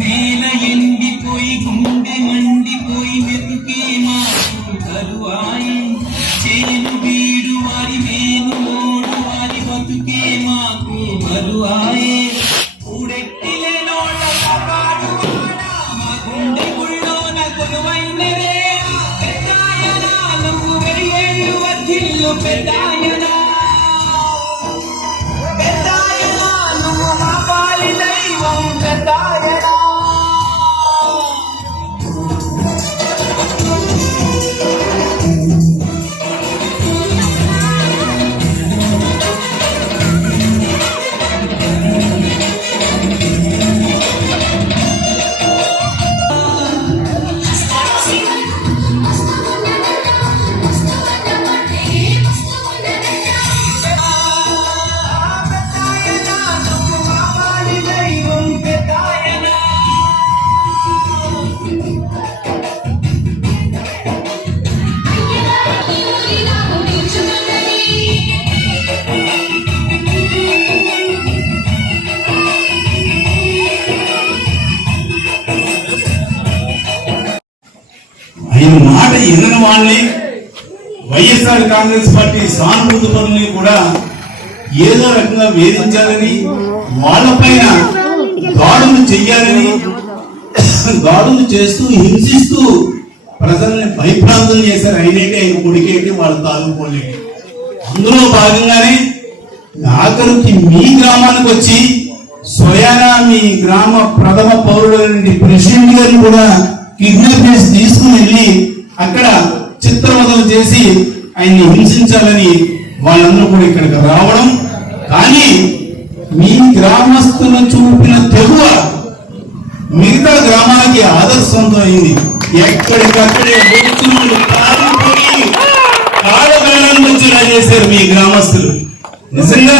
నేల ఎండిపోయి గుండె మండిపోయి మెతుకే మాకు కరువాయి చేను వీడు వారి మేను మోడు వారి బతుకే మాకు బరువాయే ఊడెట్టిలే నోట కాపాడు మా గుండె గుళ్ళోన కొలువైనరే పెద్దాయనా నువ్వు వెయ్యేళ్ళు వర్ధిల్లు పెద్దాయనా పెద్దాయనా నువ్వు మా పాలి దైవం పెద్దాయనా ఆయన మాట ఎన్నని వాళ్ళని వైఎస్ఆర్ కాంగ్రెస్ పార్టీ సానుభూతి పనుల్ని కూడా ఏదో రకంగా వేధించాలని వాళ్ళపైన దాడులు చెయ్యాలని దాడులు చేస్తూ హింసిస్తూ ప్రజల్ని భయభ్రాంతులు చేశారు. అయినట్టు ఆయన కొడికేటి వాళ్ళు తాగుకోలేటి. అందులో భాగంగానే ఆఖరికి మీ గ్రామానికి వచ్చి స్వయానా మీ గ్రామ ప్రథమ పౌరుడైన ప్రెసిడెంట్ గారిని కూడా కిడ్నాప్ చేసి తీసుకుని వెళ్ళి అక్కడ చిత్రవదలు చేసి ఆయన్ని హింసించాలని వాళ్ళందరూ కూడా ఇక్కడికి రావడం. కానీ మీ గ్రామస్తులు చూపిన తెగువ మిగతా గ్రామాలకి ఆదర్శంతో అయింది. ఎక్కడికక్కడే కాలగణం వచ్చేలా చేశారు మీ గ్రామస్తులు. నిజంగా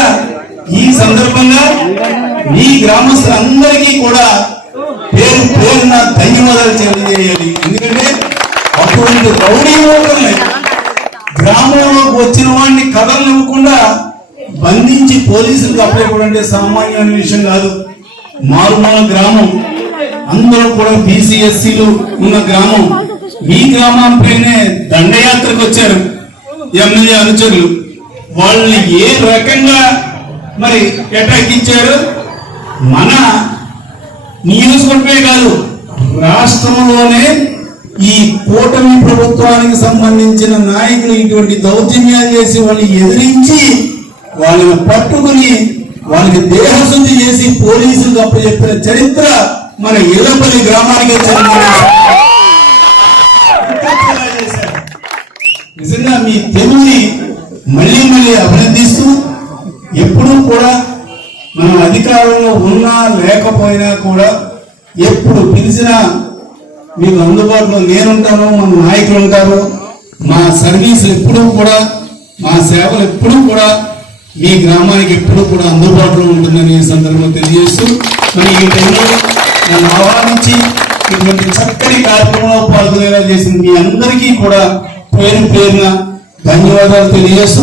ఈ సందర్భంగా మీ గ్రామస్తులందరికీ కూడా పేరు పేరున ధన్యవాదాలు తెలియజేయాలి. ఎందుకంటే అటువంటి రౌడీ ఓటర్ని గ్రామంలోకి వచ్చిన వాడిని కథలు ఇవ్వకుండా బంధించి పోలీసులకు అప్పచెప్పడం అంటే సామాన్యమైన విషయం కాదు. మారుమూల గ్రామం, అందరూ కూడా బీసీ ఎస్సీలు ఉన్న గ్రామం. మీ గ్రామంపైనే దండయాత్రకు వచ్చారు ఎమ్మెల్యే అనుచరులు. వాళ్ళని ఏ రకంగా మరి కేటాయించారు? మన నియోజకవర్గమే కాదు, రాష్ట్రంలోనే ఈ కూటమి ప్రభుత్వానికి సంబంధించిన నాయకులు ఇటువంటి దౌర్జన్యాలు చేసి వాళ్ళని ఎదిరించి వాళ్ళని పట్టుకుని వాళ్ళకి దేహశుద్ధి చేసి పోలీసులకు అప్పచెప్పిన చరిత్ర మన ఇళ్లపల్లి గ్రామానికి నిజంగా మీ తెలుగుని మళ్ళీ మళ్ళీ అభినందిస్తూ ఎప్పుడూ కూడా మనం అధికారంలో ఉన్నా లేకపోయినా కూడా ఎప్పుడు పిలిచినా మీకు అందుబాటులో నేనుంటాను, మన నాయకులు ఉంటారు. మా సర్వీసులు ఎప్పుడూ కూడా, మా సేవలు ఎప్పుడూ కూడా మీ గ్రామానికి ఎప్పుడూ కూడా అందుబాటులో ఉంటుందని ఈ సందర్భంలో తెలియజేస్తూ మరి ఈ టైంలో నన్ను ఆహ్వానించి ఇటువంటి చక్కని కార్యక్రమంలో పాల్గొనేలా చేసిన మీ అందరికీ కూడా పేరు పేరున ధన్యవాదాలు తెలియజేస్తూ